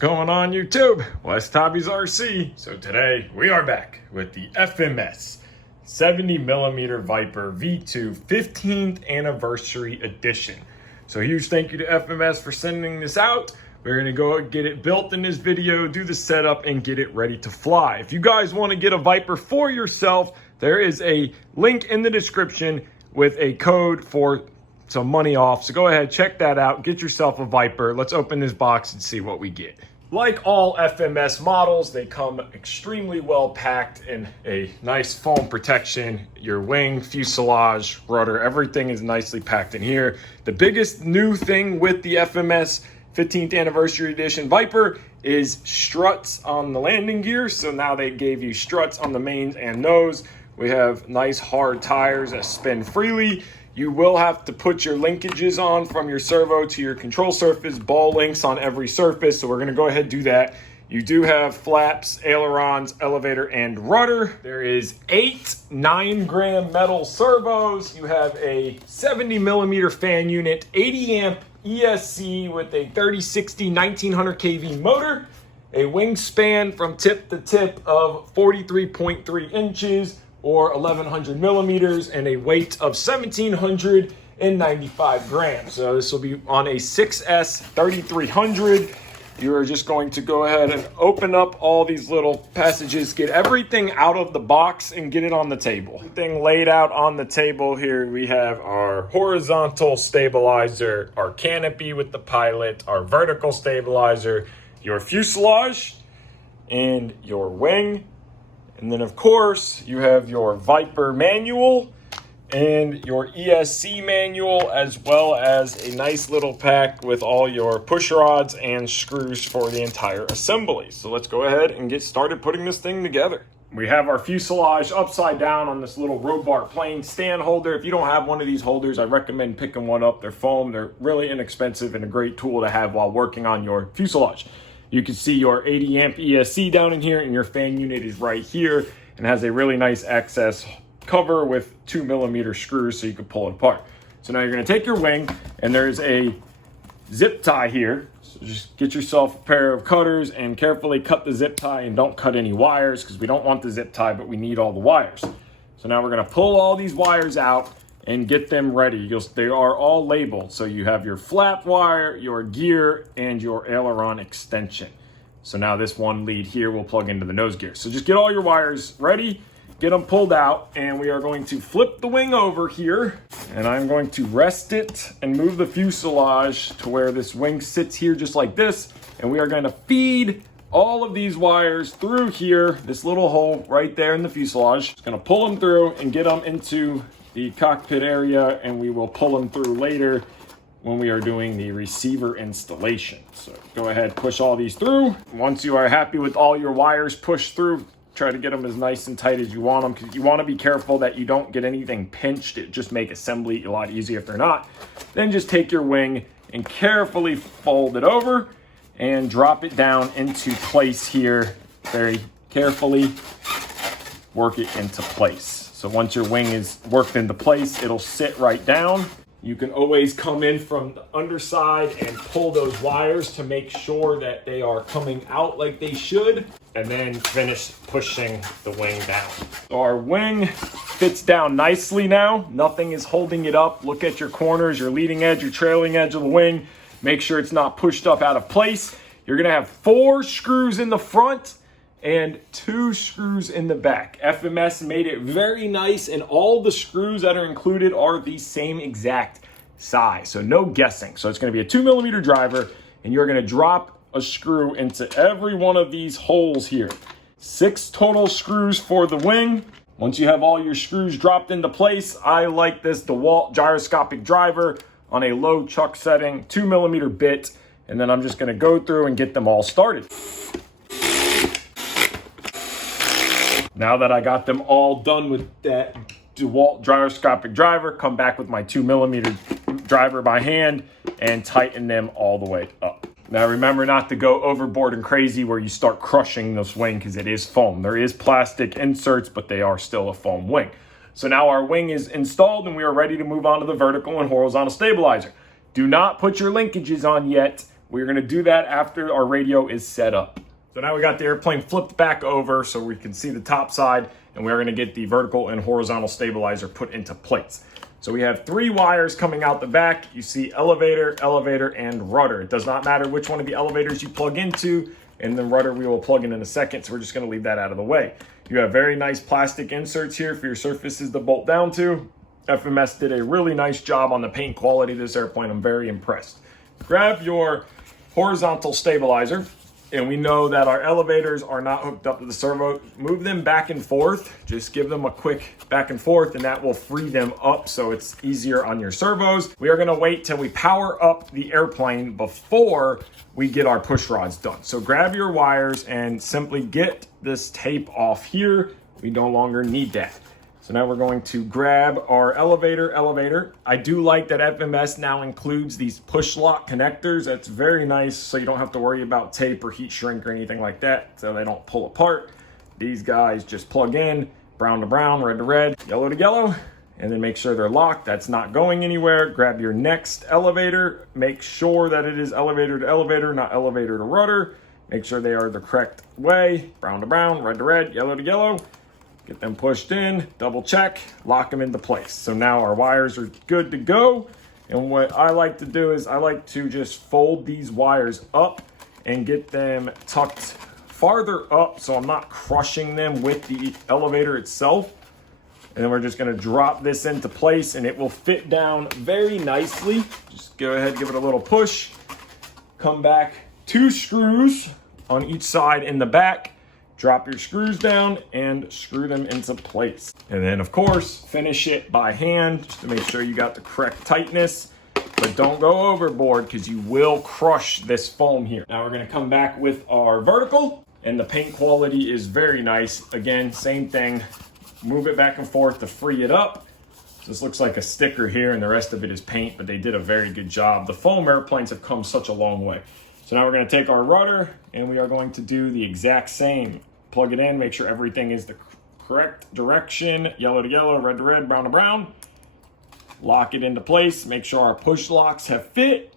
going on YouTube? WestHobbiesRC. So today we are back with the FMS 70mm Viper V2 15th anniversary edition. So huge thank you to FMS for sending this out. We're gonna go get it built in this video, do the setup, and get it ready to fly. If you guys wanna get a Viper for yourself, there is a link in the description with a code for some money off. So go ahead, check that out, get yourself a Viper. Let's open this box and see what we get. Like all FMS models, they come extremely well packed in a nice foam protection. Your wing, fuselage, rudder, everything is nicely packed in here. The biggest new thing with the FMS 15th anniversary edition Viper is struts on the landing gear. So now they gave you struts on the mains and nose. We have nice hard tires that spin freely. You will have to put your linkages on from your servo to your control surface, ball links on every surface. So we're gonna go ahead and do that. You do have flaps, ailerons, elevator, and rudder. There is 8 9-gram metal servos. You have a 70mm fan unit, 80 amp ESC with a 3060 1900 kV motor, a wingspan from tip to tip of 43.3 inches, or 1100 millimeters, and a weight of 1795 grams. So this will be on a 6S 3300. You are just going to go ahead and open up all these little passages, get everything out of the box and get it on the table. Everything laid out on the table here. We have our horizontal stabilizer, our canopy with the pilot, our vertical stabilizer, your fuselage, and your wing. And then, of course, you have your Viper manual and your ESC manual, as well as a nice little pack with all your push rods and screws for the entire assembly. So let's go ahead and get started putting this thing together. We have our fuselage upside down on this little row bar plane stand holder. If you don't have one of these holders, I recommend picking one up. They're foam, they're really inexpensive and a great tool to have while working on your fuselage. You can see your 80 amp ESC down in here, and your fan unit is right here and has a really nice access cover with 2mm screws so you can pull it apart. So now you're gonna take your wing, and there's a zip tie here. So just get yourself a pair of cutters and carefully cut the zip tie, and don't cut any wires because we don't want the zip tie, but we need all the wires. So now we're gonna pull all these wires out and get them ready. They are all labeled. So you have your flap wire, your gear, and your aileron extension. So now this one lead here will plug into the nose gear. So just get all your wires ready, get them pulled out, and we are going to flip the wing over here, and I'm going to rest it and move the fuselage to where this wing sits here just like this. And we are going to feed all of these wires through here, this little hole right there in the fuselage. Just going to pull them through and get them into the cockpit area, and we will pull them through later when we are doing the receiver installation. So go ahead, push all these through. Once you are happy with all your wires pushed through, try to get them as nice and tight as you want them, because you want to be careful that you don't get anything pinched. It just make assembly a lot easier if they're not. Then just take your wing and carefully fold it over and drop it down into place here. Very carefully work it into place. So once your wing is worked into place, it'll sit right down. You can always come in from the underside and pull those wires to make sure that they are coming out like they should, and then finish pushing the wing down. So our wing fits down nicely now. Nothing is holding it up. Look at your corners, your leading edge, your trailing edge of the wing. Make sure it's not pushed up out of place. You're gonna have 4 screws in the front and 2 screws in the back. FMS made it very nice, and all the screws that are included are the same exact size, so no guessing. So it's gonna be a 2mm driver, and you're gonna drop a screw into every one of these holes here. 6 total screws for the wing. Once you have all your screws dropped into place, I like this DeWalt gyroscopic driver on a low chuck setting, 2mm bit, and then I'm just gonna go through and get them all started. Now that I got them all done with that DeWalt gyroscopic driver, come back with my 2mm driver by hand and tighten them all the way up. Now remember not to go overboard and crazy where you start crushing this wing, because it is foam. There is plastic inserts, but they are still a foam wing. So now our wing is installed, and we are ready to move on to the vertical and horizontal stabilizer. Do not put your linkages on yet. We're gonna do that after our radio is set up. So now we got the airplane flipped back over so we can see the top side, and we're gonna get the vertical and horizontal stabilizer put into place. So we have 3 wires coming out the back. You see elevator, elevator, and rudder. It does not matter which one of the elevators you plug into, and the rudder we will plug in a second, so we're just gonna leave that out of the way. You have very nice plastic inserts here for your surfaces to bolt down to. FMS did a really nice job on the paint quality of this airplane. I'm very impressed. Grab your horizontal stabilizer, and we know that our elevators are not hooked up to the servo. Move them back and forth. Just give them a quick back and forth, and that will free them up so it's easier on your servos. We are gonna wait till we power up the airplane before we get our push rods done. So grab your wires and simply get this tape off here. We no longer need that. So now we're going to grab our elevator. I do like that FMS now includes these push lock connectors. That's very nice, so you don't have to worry about tape or heat shrink or anything like that, so they don't pull apart. These guys just plug in, brown to brown, red to red, yellow to yellow, and then make sure they're locked. That's not going anywhere. Grab your next elevator. Make sure that it is elevator to elevator, not elevator to rudder. Make sure they are the correct way, brown to brown, red to red, yellow to yellow. Get them pushed in, double check, lock them into place. So now our wires are good to go. And what I like to do is I like to just fold these wires up and get them tucked farther up so I'm not crushing them with the elevator itself. And then we're just gonna drop this into place and it will fit down very nicely. Just go ahead, give it a little push. Come back, 2 screws on each side in the back. Drop your screws down and screw them into place. And then of course, finish it by hand just to make sure you got the correct tightness, but don't go overboard because you will crush this foam here. Now we're gonna come back with our vertical, and the paint quality is very nice. Again, same thing, move it back and forth to free it up. So this looks like a sticker here and the rest of it is paint, but they did a very good job. The foam airplanes have come such a long way. So now we're gonna take our rudder and we are going to do the exact same. Plug it in, make sure everything is the correct direction, yellow to yellow, red to red, brown to brown. Lock it into place, make sure our push locks have fit.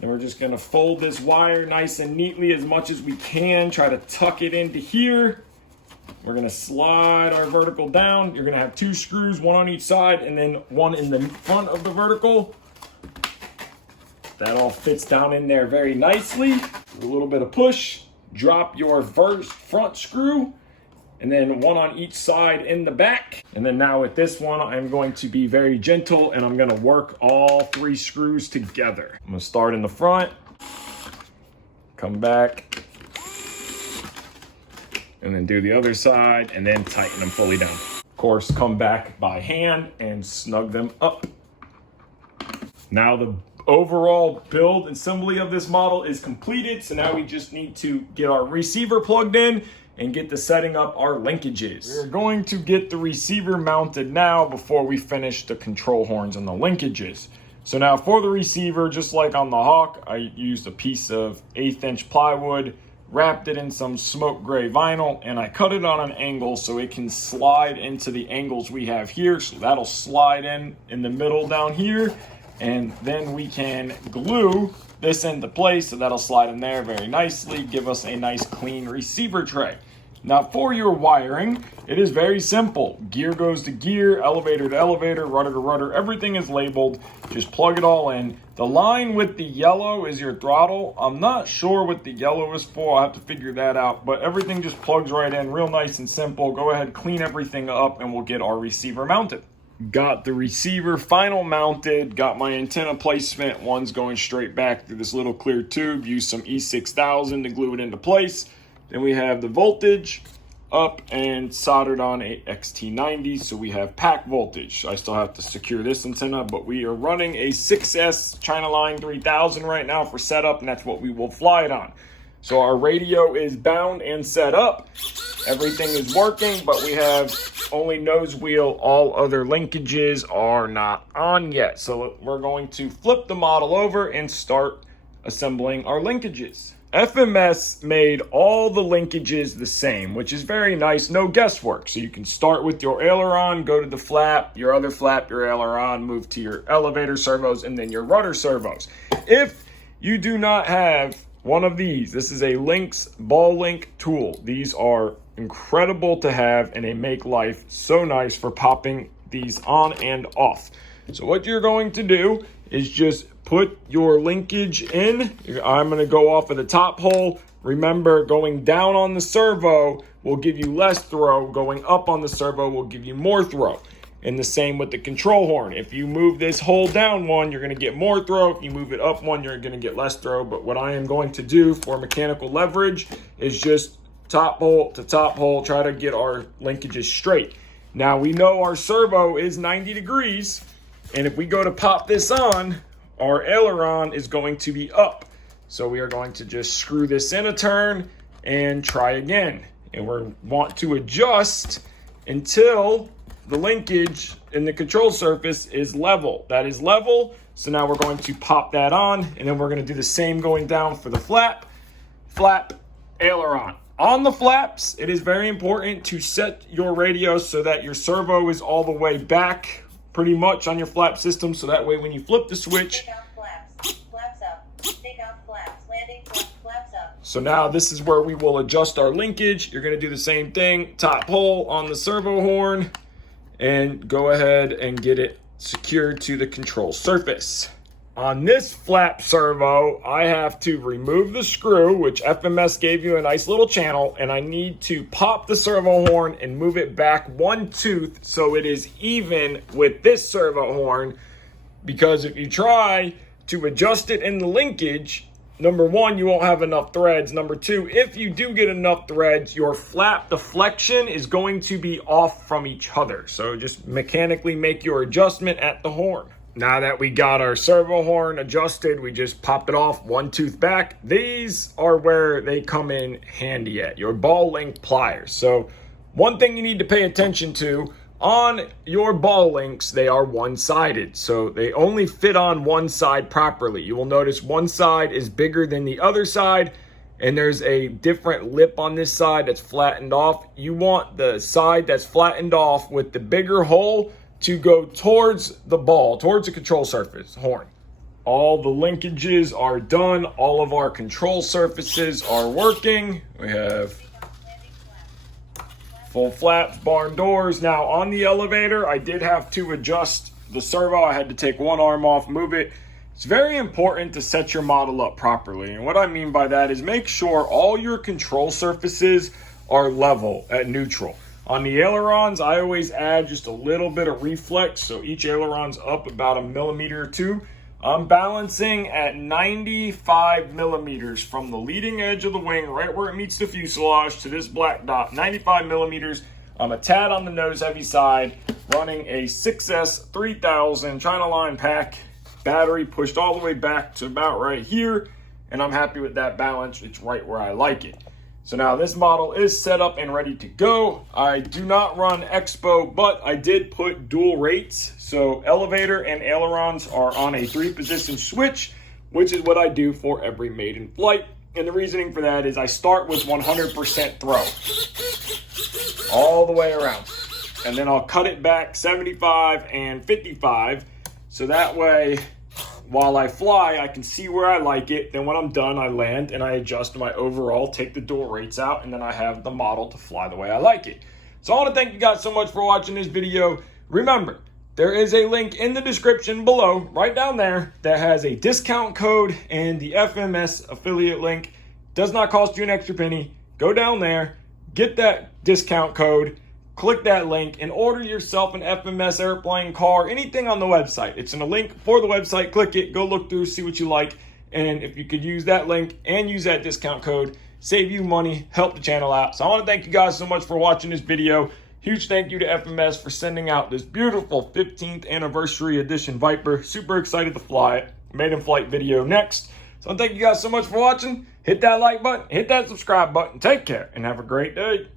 And we're just gonna fold this wire nice and neatly as much as we can, try to tuck it into here. We're gonna slide our vertical down. You're gonna have 2 screws, 1 on each side, and then 1 in the front of the vertical. That all fits down in there very nicely. A little bit of push. Drop your first front screw, and then 1 on each side in the back. And then now with this one, I'm going to be very gentle and I'm gonna work all 3 screws together. I'm gonna start in the front, come back, and then do the other side, and then tighten them fully down. Of course, come back by hand and snug them up. Now the overall build and assembly of this model is completed. So now we just need to get our receiver plugged in and get the setting up our linkages. We're going to get the receiver mounted now before we finish the control horns and the linkages. So now for the receiver, just like on the Hawk, I used a piece of 1/8 inch plywood, wrapped it in some smoke gray vinyl, and I cut it on an angle so it can slide into the angles we have here. So that'll slide in the middle down here. And then we can glue this into place, so that'll slide in there very nicely, give us a nice clean receiver tray. Now for your wiring, it is very simple. Gear goes to gear, elevator to elevator, rudder to rudder, everything is labeled. Just plug it all in. The line with the yellow is your throttle. I'm not sure what the yellow is for, I'll have to figure that out, but everything just plugs right in, real nice and simple. Go ahead, clean everything up, and we'll get our receiver mounted. Got the receiver final mounted, got my antenna placement. One's going straight back through this little clear tube. Use some E6000 to glue it into place. Then we have the voltage up and soldered on a XT90, so we have pack voltage. I still have to secure this antenna, but we are running a 6S China Line 3000 right now for setup, and that's what we will fly it on. So our radio is bound and set up. Everything is working, but we have only nose wheel. All other linkages are not on yet. So we're going to flip the model over and start assembling our linkages. FMS made all the linkages the same, which is very nice, no guesswork. So you can start with your aileron, go to the flap, your other flap, your aileron, move to your elevator servos, and then your rudder servos. If you do not have one of these, this is a Lynx ball link tool. These are incredible to have and they make life so nice for popping these on and off. So what you're going to do is just put your linkage in. I'm going to go off of the top hole. Remember, going down on the servo will give you less throw. Going up on the servo will give you more throw. And the same with the control horn. If you move this hole down one, you're going to get more throw. If you move it up one, you're going to get less throw. But what I am going to do for mechanical leverage is just top hole to top hole, try to get our linkages straight. Now we know our servo is 90 degrees. And if we go to pop this on, our aileron is going to be up. So we are going to just screw this in a turn and try again. And we want to adjust until the linkage in the control surface is level. That is level. So now we're going to pop that on, and then we're going to do the same going down for the flap, aileron. On the flaps, it is very important to set your radio so that your servo is all the way back pretty much on your flap system. So that way when you flip the switch, flaps up, take out flaps, landing flaps up. So now this is where we will adjust our linkage. You're going to do the same thing, top hole on the servo horn, and go ahead and get it secured to the control surface. On this flap servo, I have to remove the screw, which FMS gave you a nice little channel, and I need to pop the servo horn and move it back one tooth so it is even with this servo horn, because if you try to adjust it in the linkage, number one, you won't have enough threads. Number two, if you do get enough threads, your flap deflection is going to be off from each other. So just mechanically make your adjustment at the horn. Now that we got our servo horn adjusted, we just pop it off one tooth back. These are where they come in handy at, your ball link pliers. So one thing you need to pay attention to, on your ball links, they are one-sided, so they only fit on one side properly. You will notice one side is bigger than the other side, and there's a different lip on this side that's flattened off. You want the side that's flattened off with the bigger hole to go towards the ball, towards the control surface horn. All the linkages are done. All of our control surfaces are working. We have full flaps, barn doors. Now on the elevator, I did have to adjust the servo. I had to take one arm off, move it. It's very important to set your model up properly. And what I mean by that is make sure all your control surfaces are level at neutral. On the ailerons, I always add just a little bit of reflex. So each aileron's up about 1 millimeter or 2. I'm balancing at 95 millimeters from the leading edge of the wing, right where it meets the fuselage, to this black dot, 95 millimeters. I'm a tad on the nose heavy side, running a 6S 3000 China line pack, battery pushed all the way back to about right here, and I'm happy with that balance. It's right where I like it. So now this model is set up and ready to go. I do not run Expo, but I did put dual rates. So elevator and ailerons are on a 3-position switch, which is what I do for every maiden flight. And the reasoning for that is I start with 100% throw all the way around. And then I'll cut it back 75 and 55. So that way, while I fly, I can see where I like it. Then when I'm done, I land and I adjust my overall, take the dual rates out, and then I have the model to fly the way I like it. So I want to thank you guys so much for watching this video. Remember, there is a link in the description below, right down there, that has a discount code and the FMS affiliate link. Does not cost you an extra penny. Go down there, get that discount code, click that link, and order yourself an FMS airplane, car, anything on the website. It's in a link for the website. Click it, go look through, see what you like. And if you could use that link and use that discount code, save you money, help the channel out. So I want to thank you guys so much for watching this video. Huge thank you to FMS for sending out this beautiful 15th anniversary edition Viper. Super excited to fly it. Maiden flight video next. So thank you guys so much for watching. Hit that like button, hit that subscribe button. Take care and have a great day.